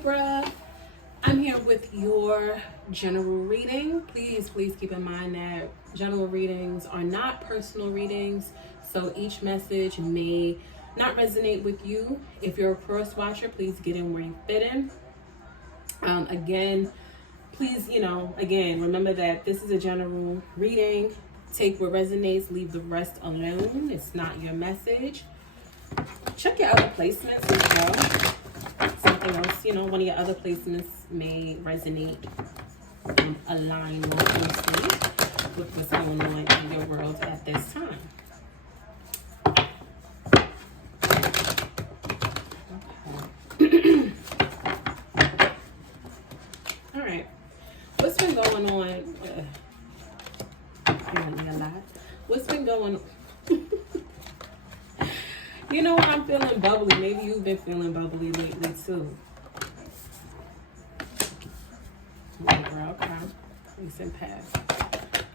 Libra. I'm here with your general reading. Please keep in mind that general readings are not personal readings, so each message may not resonate with you. If you're a cross watcher, please get in where you fit in. Again, please, remember that this is a general reading. Take what resonates, leave the rest alone. It's not your message. Check your other placements as well. Something else, one of your other placements may resonate and align more closely with what's going on in your world at this time. Okay. All right. What's been going on? Apparently a lot. What's been going on? You know what? I'm feeling bubbly. Maybe you've been feeling bubbly lately too. Libra, okay. Recent past.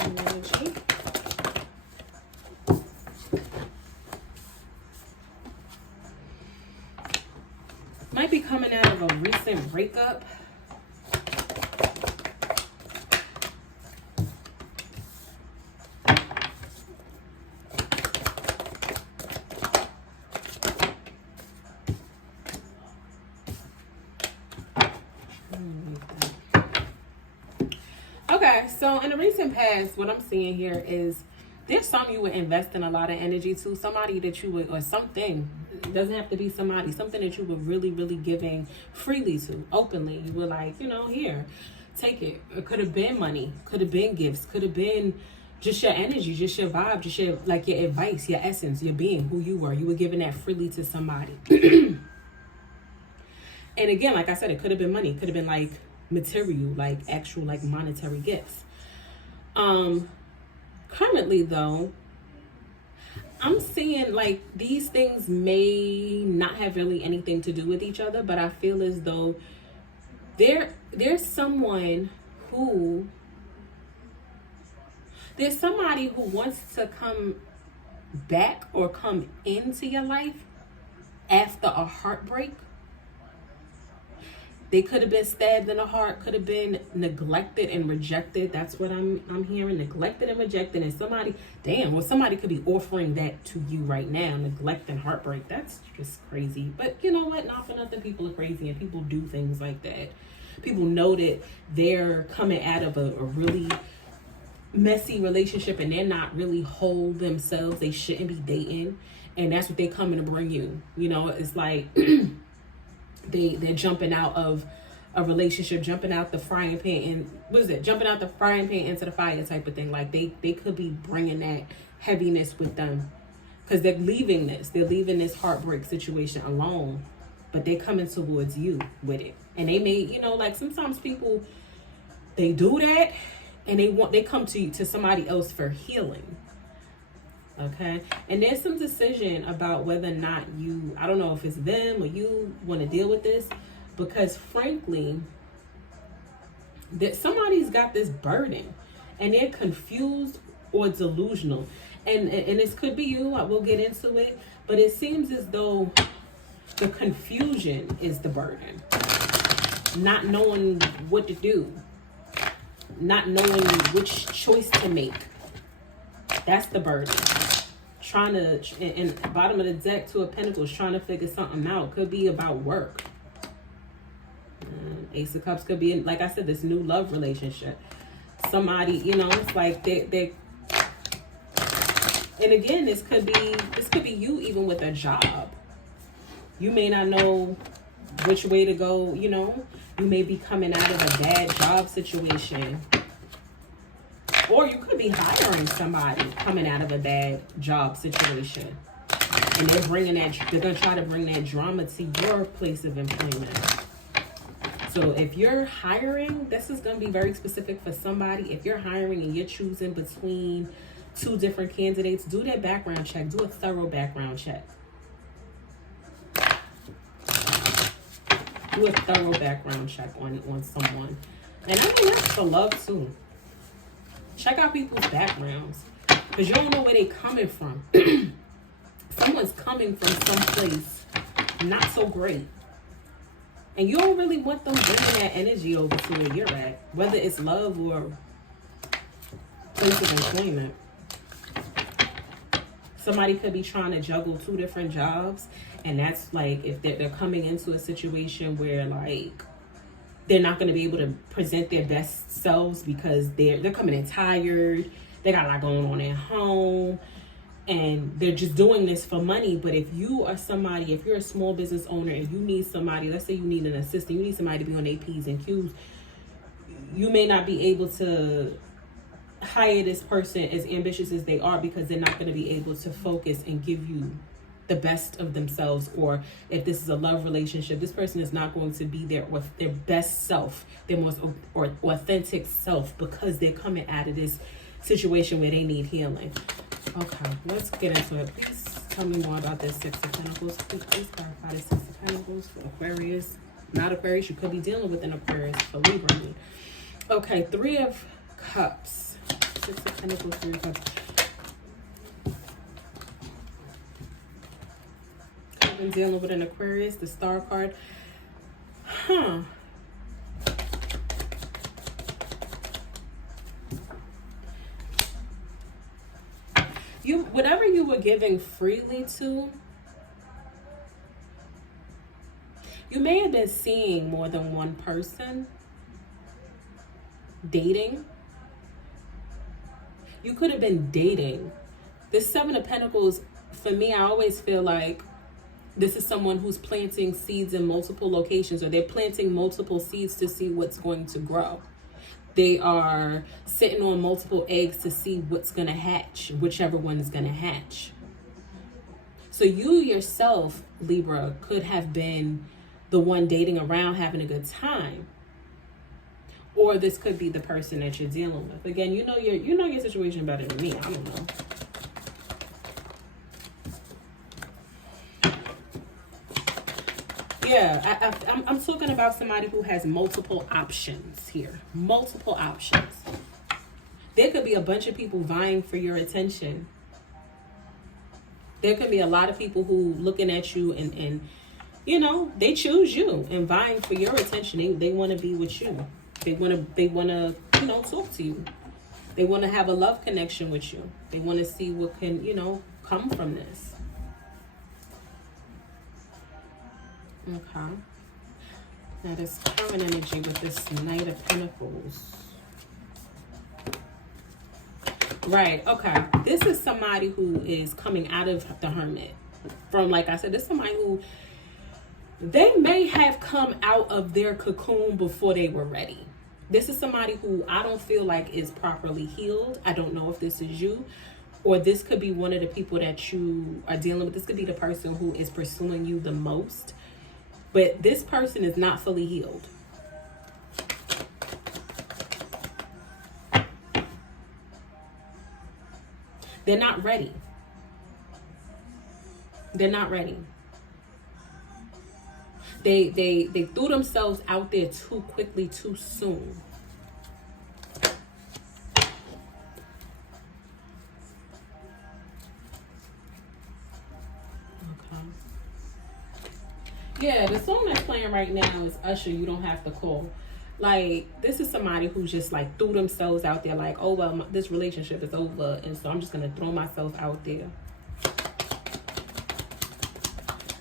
Energy. Might be coming out of a recent breakup. Okay, so in the recent past, what I'm seeing here is there's some you would invest in a lot of energy to, somebody that you would, or something, it doesn't have to be somebody, something that you were really giving freely to, openly. You were like, here, take it. It could have been money, could have been gifts, could have been just your energy, just your vibe, just your advice, your essence, your being, who you were. You were giving that freely to somebody. And again, like I said, it could have been money, it could have been like material, like actual like monetary gifts. Currently though, I'm seeing like these things may not have really anything to do with each other, but I feel as though there's somebody who wants to come back or come into your life after a heartbreak. They could have been stabbed in the heart, could have been neglected and rejected. That's what I'm hearing, neglected and rejected. And somebody could be offering that to you right now, neglect and heartbreak. That's just crazy. But you know what? Not for nothing, people are crazy and people do things like that. People know that they're coming out of a really messy relationship and they're not really whole themselves. They shouldn't be dating. And that's what they're coming to bring you. It's like... They're jumping out of a relationship, jumping out the frying pan jumping out the frying pan into the fire type of thing. Like they could be bringing that heaviness with them because they're leaving this heartbreak situation alone, but they're coming towards you with it. And they may, like sometimes people, they do that and they come to somebody else for healing. Okay, and there's some decision about whether or not I don't know if it's them or you want to deal with this, because frankly, that somebody's got this burden and they're confused or delusional. And this could be you, I will get into it, but it seems as though the confusion is the burden. Not knowing what to do, not knowing which choice to make. That's the burden. Trying to, in bottom of the deck, Two of Pentacles, trying to figure something out. Could be about work. Ace of Cups could be, like I said, this new love relationship. Somebody, it's like they. And again, this could be you even with a job. You may not know which way to go. You may be coming out of a bad job situation. Or you could be hiring somebody coming out of a bad job situation. And they're going to try to bring that drama to your place of employment. So if you're hiring, this is going to be very specific for somebody. If you're hiring and you're choosing between two different candidates, do that background check. Do a thorough background check. Do a thorough background check on someone. And I mean, that's for love too. Check out people's backgrounds, because you don't know where they're coming from. Someone's coming from someplace not so great. And you don't really want them bringing that energy over to where you're at, whether it's love or place of employment. Somebody could be trying to juggle 2 different jobs, and that's like if they're coming into a situation where like they're not going to be able to present their best selves because they're coming in tired, they got a lot going on at home, and they're just doing this for money. But if you are somebody, if you're a small business owner and you need somebody, let's say you need an assistant, you need somebody to be on their P's and Q's, you may not be able to hire this person as ambitious as they are because they're not going to be able to focus and give you the best of themselves. Or if this is a love relationship, this person is not going to be there with their best self, their most or authentic self, because they're coming out of this situation where they need healing. Okay, let's get into it. Please tell me more about this 6 of Pentacles. Please clarify this 6 of Pentacles for Aquarius. Not Aquarius, you could be dealing with an Aquarius for Libra. Okay, 3 of Cups. 6 of Pentacles, 3 of Cups. I've been dealing with an Aquarius, the Star card. Whatever you were giving freely to, you may have been seeing more than one person, dating. You could have been dating. This 7 of Pentacles, for me, I always feel like this is someone who's planting seeds in multiple locations, or they're planting multiple seeds to see what's going to grow. They are sitting on multiple eggs to see what's going to hatch, whichever one is going to hatch. So you yourself, Libra, could have been the one dating around, having a good time. Or this could be the person that you're dealing with. Again, you know your situation better than me. I don't know. Yeah, I'm talking about somebody who has multiple options here. Multiple options. There could be a bunch of people vying for your attention. There could be a lot of people who looking at you and you know, they choose you and vying for your attention. They want to be with you. They want to, you know, talk to you. They want to have a love connection with you. They want to see what can, you know, come from this. Okay. Now this current energy with this Knight of Pentacles. Right, okay. This is somebody who is coming out of the Hermit. From, like I said, this is somebody who, they may have come out of their cocoon before they were ready. This is somebody who I don't feel like is properly healed. I don't know if this is you, or this could be one of the people that you are dealing with. This could be the person who is pursuing you the most. But this person is not fully healed. They're not ready. They're not ready. They threw themselves out there too quickly, too soon. Yeah, the song that's playing right now is Usher, You Don't Have to Call. Like, this is somebody who's just like threw themselves out there like, oh, well, this relationship is over, and so I'm just going to throw myself out there.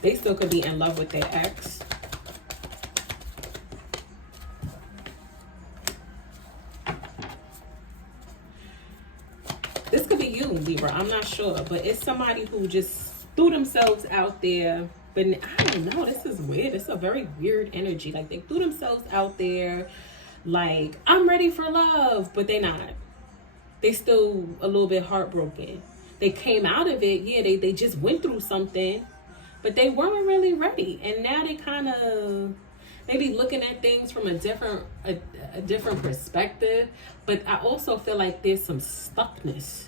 They still could be in love with their ex. This could be you, Libra. I'm not sure, but it's somebody who just threw themselves out there. But I don't know, this is weird. It's a very weird energy. Like, they threw themselves out there like, I'm ready for love, but they're not. They still a little bit heartbroken. They came out of it, yeah, they just went through something, but they weren't really ready. And now they kind of maybe looking at things from a different perspective. But I also feel like there's some stuckness.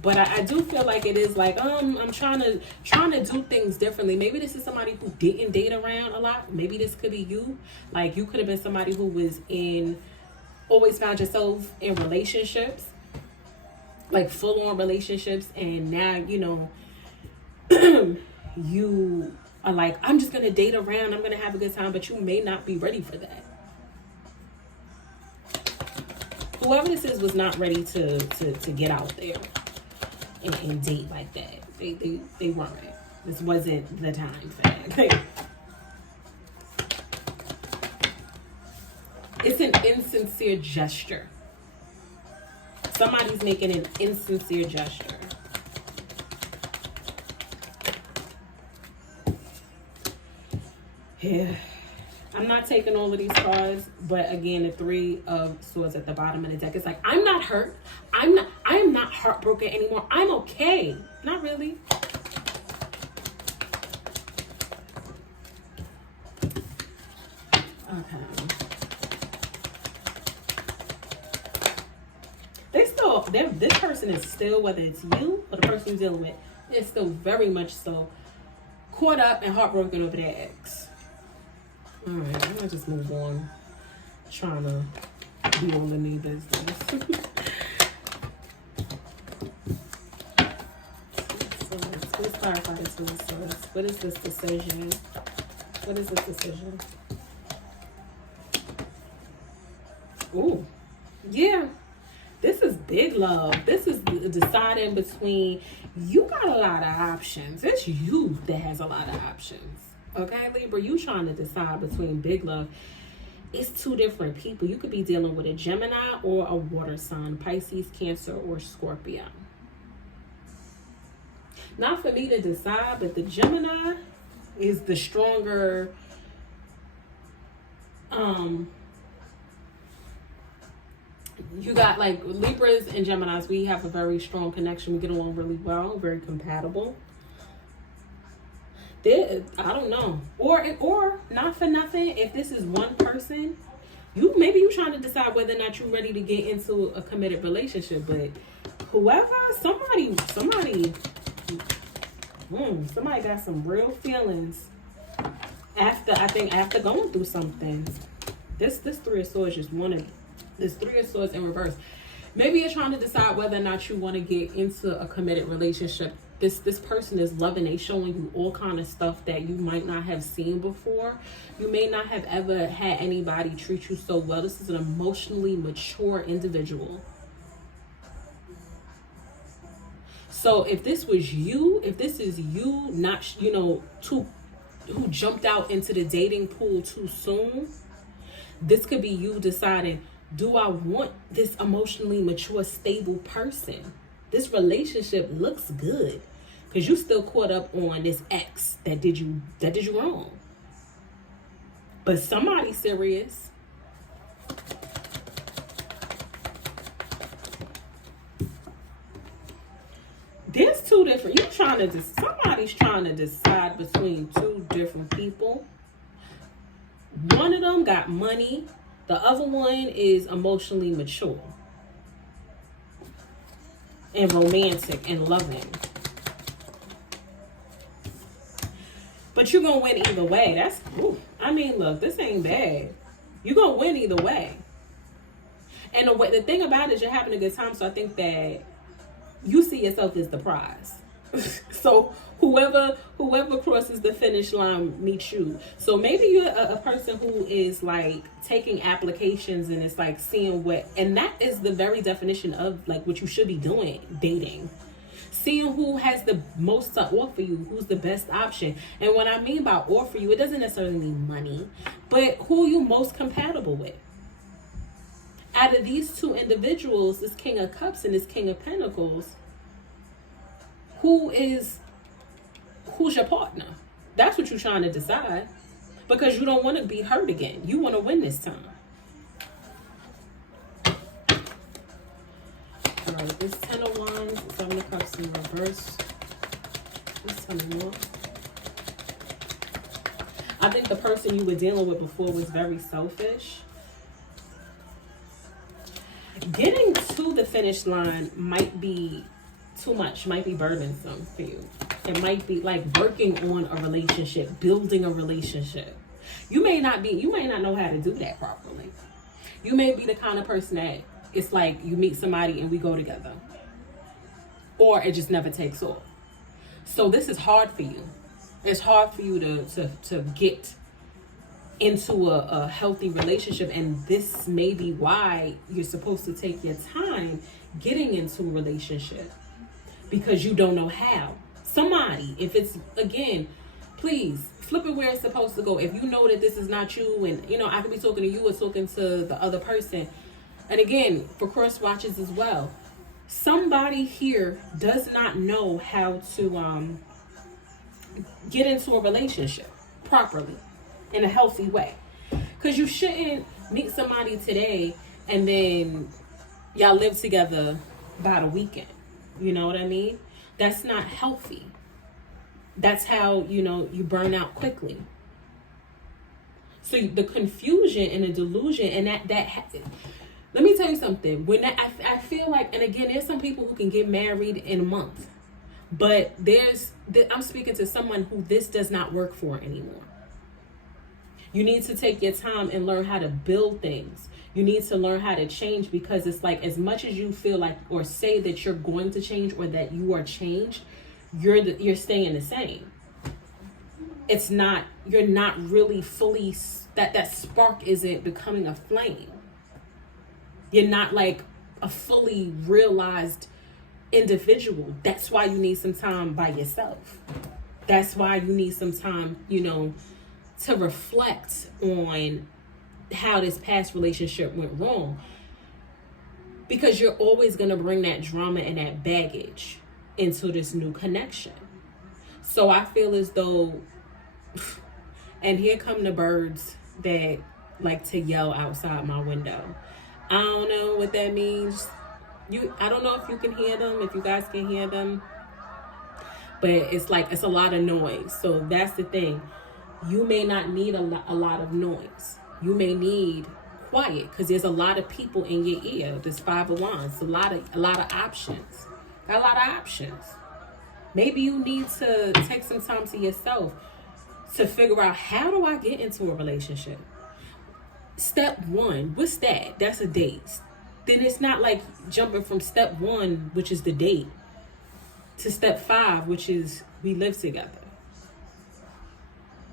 But I do feel like it is like, I'm trying to do things differently. Maybe this is somebody who didn't date around a lot. Maybe this could be you. Like, you could have been somebody who was always found yourself in relationships, like full-on relationships. And now, you know, you are like, I'm just going to date around, I'm going to have a good time, but you may not be ready for that. Whoever this is was not ready to get out there and date like that. They weren't. This wasn't the time for that. It's an insincere gesture. Somebody's making an insincere gesture. Yeah. I'm not taking all of these cards, but again, the 3 of Swords at the bottom of the deck. It's like, I'm not hurt. I am not heartbroken anymore. I'm okay. Not really. Okay. This person is still, whether it's you or the person you're dealing with, is still very much so caught up and heartbroken over their ex. Alright, I'm gonna just move on. Trying to do all the new business. Please clarify this for the Swords. What is this decision? What is this decision? Ooh. Yeah. This is big love. This is deciding between, you got a lot of options. It's you that has a lot of options. Okay, Libra, you trying to decide between big love. It's 2 different people. You could be dealing with a Gemini or a water sign, Pisces, Cancer, or Scorpio. Not for me to decide, but the Gemini is the stronger, you got like Libras and Geminis, we have a very strong connection. We get along really well, very compatible. I don't know. Or not for nothing, if this is one person, maybe you trying to decide whether or not you're ready to get into a committed relationship. But whoever, somebody got some real feelings after going through something. This 3 of Swords just wanted. This 3 of Swords in reverse. Maybe you're trying to decide whether or not you want to get into a committed relationship. This person is loving. They showing you all kind of stuff that you might not have seen before. You may not have ever had anybody treat you so well. This is an emotionally mature individual. So if this was you, if this is you, not, who jumped out into the dating pool too soon, this could be you deciding, do I want this emotionally mature, stable person? This relationship looks good because you still caught up on this ex that did you wrong. But somebody serious. There's 2 different. Somebody's trying to decide between 2 different people. One of them got money. The other one is emotionally mature and romantic and loving. But you're going to win either way. Look, this ain't bad. You're going to win either way. And the thing about it is you're having a good time, so I think that you see yourself as the prize. So whoever crosses the finish line meets you. So maybe you're a person who is like taking applications and it's like seeing and that is the very definition of like what you should be doing, dating. Seeing who has the most to offer you, who's the best option. And what I mean by offer you, it doesn't necessarily mean money, but who you most compatible with. Out of these 2 individuals, this King of Cups and this King of Pentacles, who's your partner? That's what you're trying to decide, because you don't want to be hurt again. You want to win this time. All right, this 10 of Wands, 7 of Cups in reverse. Let's tell me more. I think the person you were dealing with before was very selfish. Getting to the finish line might be too much, might be burdensome for you. It might be like working on a relationship, building a relationship. You may not know how to do that properly. You may be the kind of person that it's like you meet somebody and we go together, or it just never takes off. So this is hard for you. It's hard for you to get into a healthy relationship, and this may be why you're supposed to take your time getting into a relationship, because you don't know how. Somebody, if it's, again, please flip it where it's supposed to go. If you know that this is not you, and I could be talking to you or talking to the other person, and again, for cross watches as well, somebody here does not know how to get into a relationship properly in a healthy way. Because you shouldn't meet somebody today and then y'all live together by the weekend. You know what I mean? That's not healthy. That's how, you burn out quickly. So the confusion and the delusion and that let me tell you something. When I feel like, and again, there's some people who can get married in a month, but I'm speaking to someone who this does not work for anymore. You need to take your time and learn how to build things. You need to learn how to change, because it's like, as much as you feel like or say that you're going to change or that you are changed, you're staying the same. It's not, you're not really fully, that spark isn't becoming a flame. You're not like a fully realized individual. That's why you need some time by yourself. That's why you need some time, to reflect on how this past relationship went wrong. Because you're always going to bring that drama and that baggage into this new connection. So I feel as though, and here come the birds that like to yell outside my window. I don't know what that means. I don't know if you can hear them, if you guys can hear them. But it's like, it's a lot of noise. So that's the thing. You may not need a lot of noise. You may need quiet, because there's a lot of people in your ear. This Five of Wands, a lot of options. Got a lot of options. Maybe you need to take some time to yourself to figure out, how do I get into a relationship? Step 1, what's that? That's a date. Then it's not like jumping from step 1, which is the date, to step 5, which is we live together.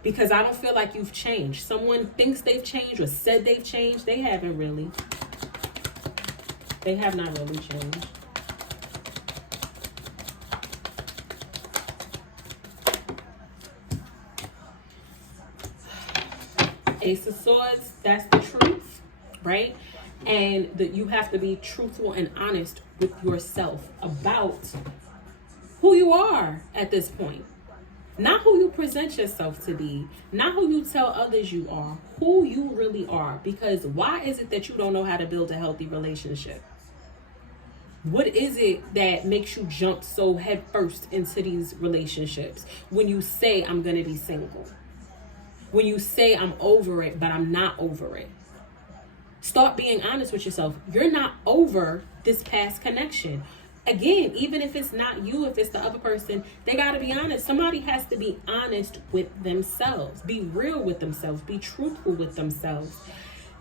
Because I don't feel like you've changed. Someone thinks they've changed or said they've changed. They haven't really. They have not really changed. Ace of Swords, that's the truth, right? And that you have to be truthful and honest with yourself about who you are at this point. Not who you present yourself to be, not who you tell others you are, who you really are. Because why is it that you don't know how to build a healthy relationship? What is it that makes you jump so headfirst into these relationships? When you say, I'm going to be single. When you say, I'm over it, but I'm not over it. Start being honest with yourself. You're not over this past connection. Again, even if it's not you, if it's the other person, they got to be honest. Somebody has to be honest with themselves. Be real with themselves. Be truthful with themselves.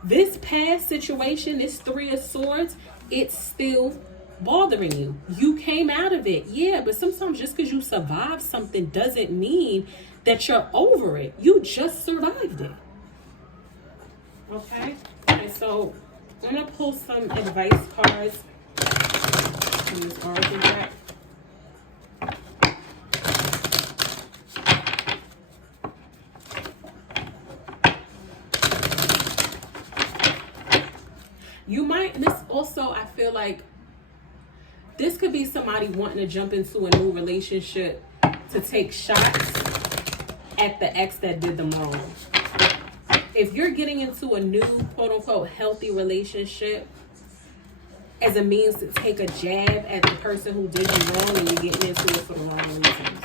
This past situation, this 3 of Swords, it's still bothering you. You came out of it. Yeah, but sometimes just because you survived something doesn't mean that you're over it. You just survived it. Okay? Okay, so I'm going to pull some advice cards from this Oracle deck. You might, this also, I feel like this could be somebody wanting to jump into a new relationship to take shots at the ex that did them wrong. If you're getting into a new, quote unquote, healthy relationship as a means to take a jab at the person who did you wrong, and you're getting into it for the wrong reasons.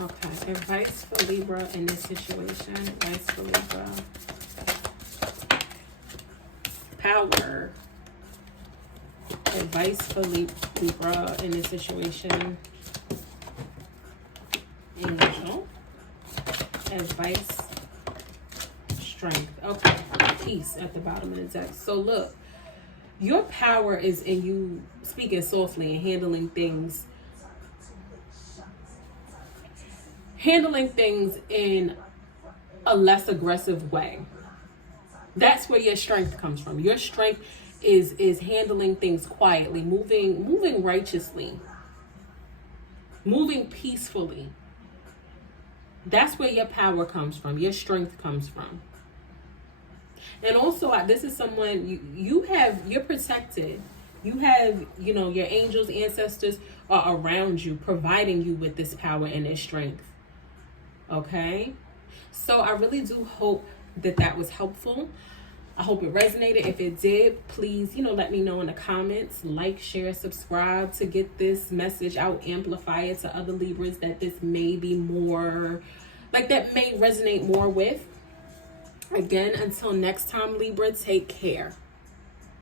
Okay, advice for Libra in this situation. Advice for Libra. Power. Advice for Libra in this situation. Angel. Advice. Strength. Okay. peace at the bottom of the deck. So look, your power is in you speaking softly and handling things in a less aggressive way. That's where your strength comes from. Your strength is handling things quietly, moving righteously, moving peacefully. That's where your power comes from. Your strength comes from. And also, this is someone you're protected. You have, your angels, ancestors are around you, providing you with this power and this strength. Okay? So I really do hope that was helpful. I hope it resonated. If it did, please, let me know in the comments. Like, share, subscribe to get this message out. Amplify it to other Libras that this may be more, that may resonate more with. Again, until next time, Libra, take care.